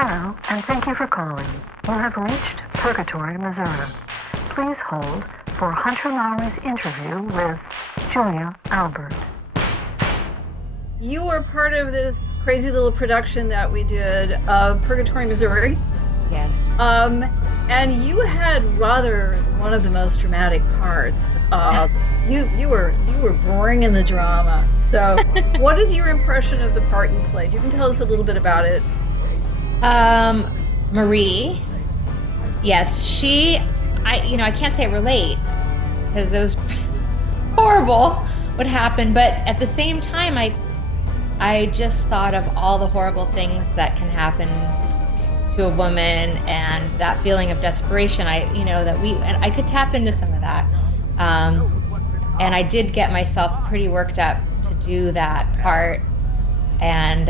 Hello, and thank you for calling. You have reached Purgatory, Missouri. Please hold for Hunter Lowry's interview with Julia Albert. You were part of this crazy little production that we did of Purgatory, Missouri. Yes. And you had rather one of the most dramatic parts. You were boring in the drama. So, what is your impression of the part you played? You can tell us a little bit about it. Marie. Yes, I can't say relate because those horrible what happened, but at the same time, I just thought of all the horrible things that can happen to a woman and that feeling of desperation. And I could tap into some of that. And I did get myself pretty worked up to do that part. And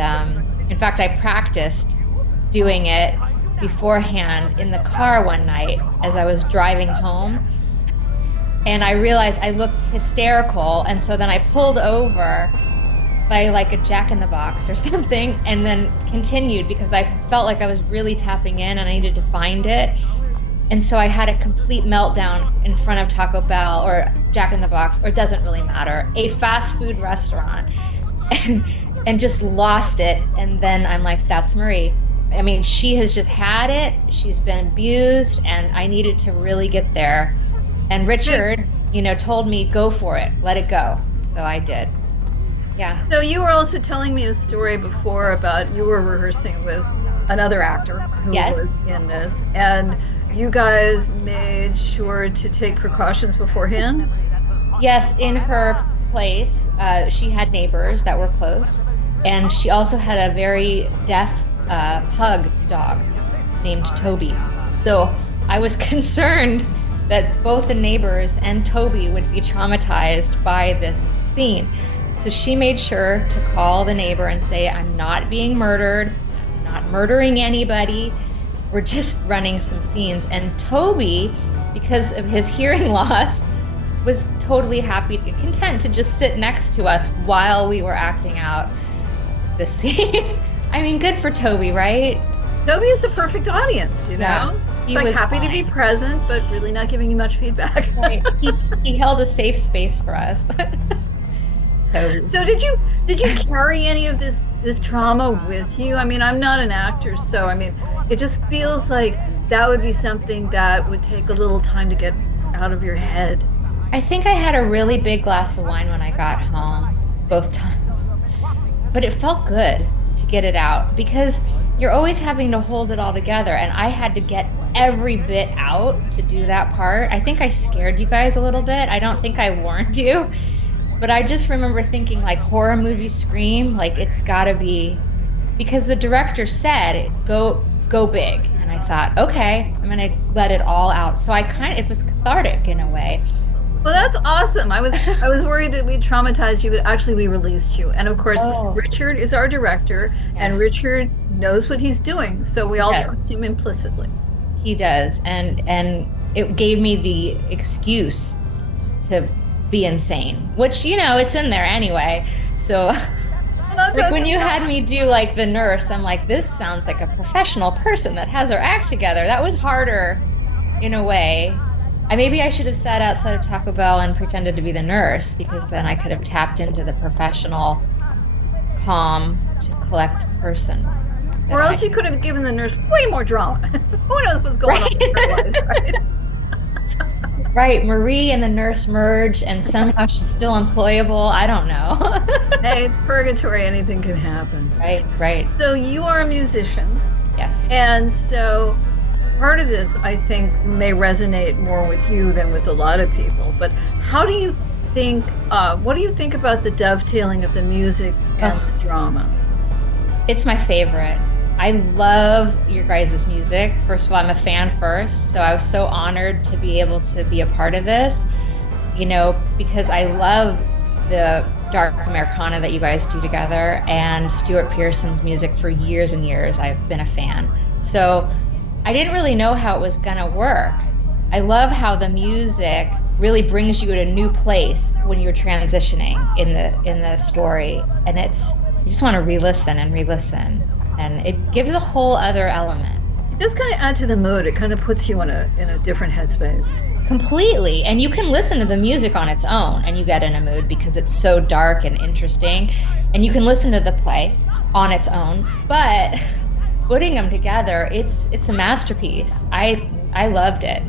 in fact, I practiced doing it beforehand in the car one night as I was driving home. And I realized I looked hysterical. And so then I pulled over by like a Jack in the Box or something, and then continued because I felt like I was really tapping in and I needed to find it. And so I had a complete meltdown in front of Taco Bell or Jack in the Box, or it doesn't really matter, a fast food restaurant, and just lost it. And then I'm like, that's Marie. I mean, she has just had it. She's been abused, and I needed to really get there. And Richard, told me, go for it, let it go. So I did. Yeah. So you were also telling me a story before about you were rehearsing with another actor who Yes. was in this, and you guys made sure to take precautions beforehand. Yes, in her place, she had neighbors that were close, and she also had a very deaf pug dog named Toby. So I was concerned that both the neighbors and Toby would be traumatized by this scene. So she made sure to call the neighbor and say, I'm not being murdered, I'm not murdering anybody, we're just running some scenes. And Toby, because of his hearing loss, was totally happy, content to just sit next to us while we were acting out the scene. I mean, good for Toby, right? Toby is the perfect audience, Yeah, he like was happy to be fine. present, but really not giving you much feedback. Right. He held a safe space for us. So did you carry any of this trauma with you? I mean, I'm not an actor, so I mean, it just feels like that would be something that would take a little time to get out of your head. I think I had a really big glass of wine when I got home, both times. But it felt good to get it out because you're always having to hold it all together. And I had to get every bit out to do that part. I think I scared you guys a little bit. I don't think I warned you. But I just remember thinking like horror movie Scream, like it's gotta be, because the director said, go big. And I thought, okay, I'm gonna let it all out. So it was cathartic in a way. Well, that's awesome. I was worried that we traumatized you, but actually we released you. And of course, Oh, Richard is our director, and yes. Richard knows what he's doing, so we all Yes. trust him implicitly. He does, and it gave me the excuse to be insane, which it's in there anyway. So Well, that's like when you had me do like the nurse, I'm like, this sounds like a professional person that has her act together. That was harder in a way. Maybe I should have sat outside of Taco Bell and pretended to be the nurse, because then I could have tapped into the professional, calm, to collect person. Or else you could have given the nurse way more drama. Who knows what's going on in her life, right? Right, Marie and the nurse merge, and somehow she's still employable. I don't know. Hey, it's purgatory. Anything can happen. Right. So you are a musician, Yes. and so part of this, I think, may resonate more with you than with a lot of people. But how do you think? What do you think about the dovetailing of the music and Ugh. the drama? It's my favorite. I love your guys' music. First of all, I'm a fan first, so I was so honored to be able to be a part of this, because I love the dark Americana that you guys do together, and Stuart Pearson's music for years and years. I've been a fan. So I didn't really know how it was gonna work. I love how the music really brings you to a new place when you're transitioning in the story, and you just want to re-listen and re-listen. and it gives a whole other element. It does kind of add to the mood. It kind of puts you in a different headspace. Completely. And you can listen to the music on its own and you get in a mood because it's so dark and interesting. And you can listen to the play on its own, but putting them together, it's a masterpiece. I loved it.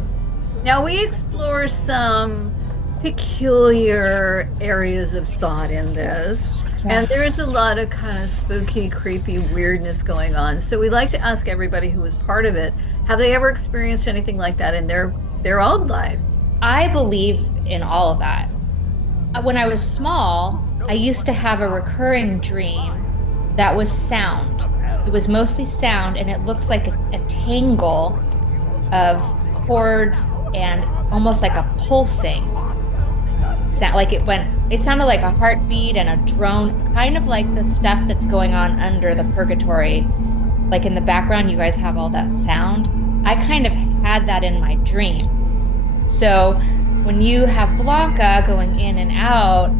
Now we explore some peculiar areas of thought in this, and there's a lot of kind of spooky, creepy weirdness going on. So we like to ask everybody who was part of it, have they ever experienced anything like that in their own life? I believe in all of that. When I was small, I used to have a recurring dream that was sound. It was mostly sound, and it looks like a tangle of chords and almost like a pulsing sound. Like it sounded like a heartbeat and a drone, kind of like the stuff that's going on under the Purgatory. Like in the background, you guys have all that sound. I kind of had that in my dream. So when you have Blanca going in and out,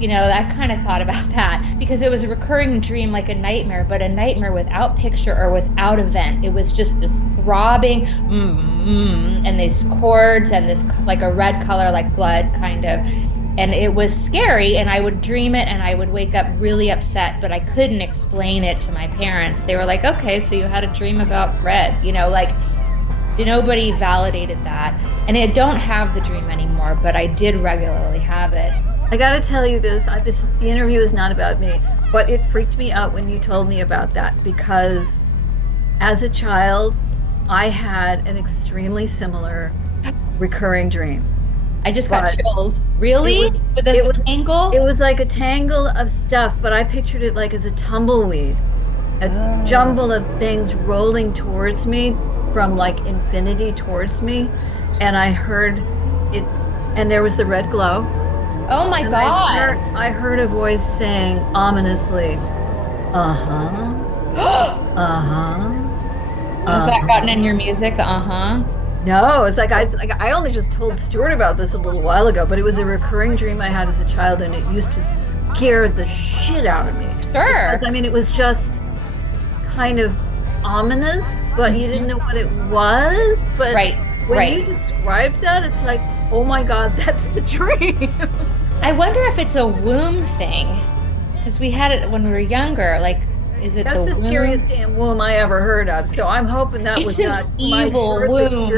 I kind of thought about that because it was a recurring dream, like a nightmare, but a nightmare without picture or without event. It was just this throbbing, and these chords and this like a red color, like blood kind of. And it was scary, and I would dream it and I would wake up really upset, but I couldn't explain it to my parents. They were like, okay, so you had a dream about red, like nobody validated that. And I don't have the dream anymore, but I did regularly have it. I gotta tell you this, the interview is not about me, but it freaked me out when you told me about that because as a child, I had an extremely similar recurring dream. I just got chills. Really? With a tangle? It was like a tangle of stuff, but I pictured it like as a tumbleweed, a jumble of things rolling towards me from like infinity towards me. And I heard it, and there was the red glow. Oh my God. I heard a voice saying ominously, uh-huh, uh-huh. Has that gotten in your music? Uh-huh. No, it's like I only just told Stuart about this a little while ago, but it was a recurring dream I had as a child, and it used to scare the shit out of me. Sure. Because, it was just kind of ominous, but you didn't know what it was. But when you described that, it's like, oh my God, that's the dream. I wonder if it's a womb thing, because we had it when we were younger. Like, is it that's the scariest damn womb I ever heard of? So I'm hoping that was not an evil womb.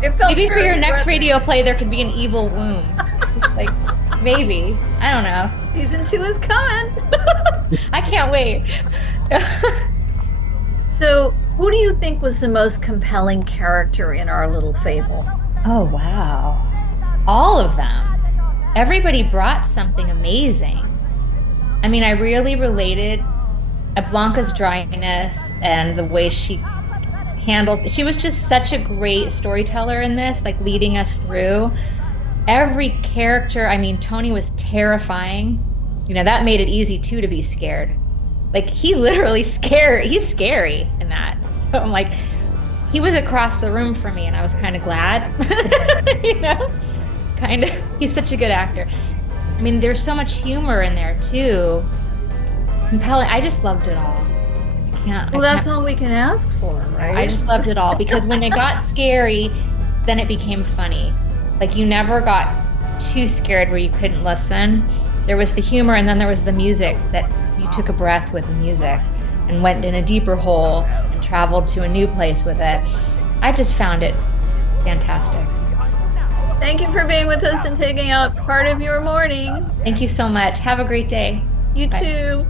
Maybe for your next radio play, there could be an evil womb. Just like maybe, I don't know. Season 2 is coming. I can't wait. So, who do you think was the most compelling character in our little fable? Oh, wow. All of them. Everybody brought something amazing. I mean, I really related Blanca's dryness and the way she she was just such a great storyteller in this, like leading us through. Every character, Tony was terrifying. That made it easy too to be scared. Like he's scary in that. So I'm like, he was across the room from me and I was kind of glad, kind of, he's such a good actor. There's so much humor in there too. Compelling. I just loved it all. That's all we can ask for, right? I just loved it all because when it got scary, then it became funny. Like you never got too scared where you couldn't listen. There was the humor and then there was the music that you took a breath with the music and went in a deeper hole and traveled to a new place with it. I just found it fantastic. Thank you for being with us and taking out part of your morning. Thank you so much. Have a great day. You too.